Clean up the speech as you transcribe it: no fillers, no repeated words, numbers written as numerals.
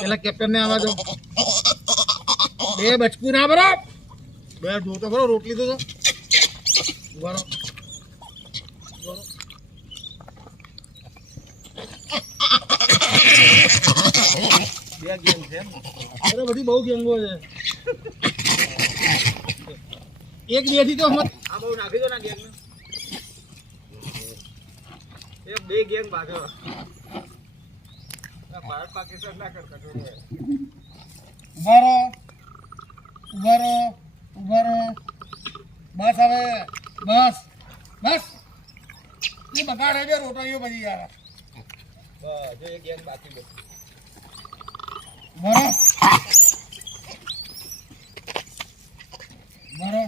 પેલા કેપ્ટન ને આવા દો. બે બચકું ના બરાબર. બે જોતો ખરો રોટલી તો બરો બે ગેમ છે એમ. અરે બધી બહુ ગેંગો છે. એક બે થી તો આ બહુ નાખી દો ના ગેંગ ને. એક બે ગેંગ ભાગો. ભારત પાકિસ્તાન ના કરતા ઉભારો બસ હવે બસ એ બગાડે છે રોટલીઓ બધી યાર. બસ જો એક ગેંગ બાકી બસ બરો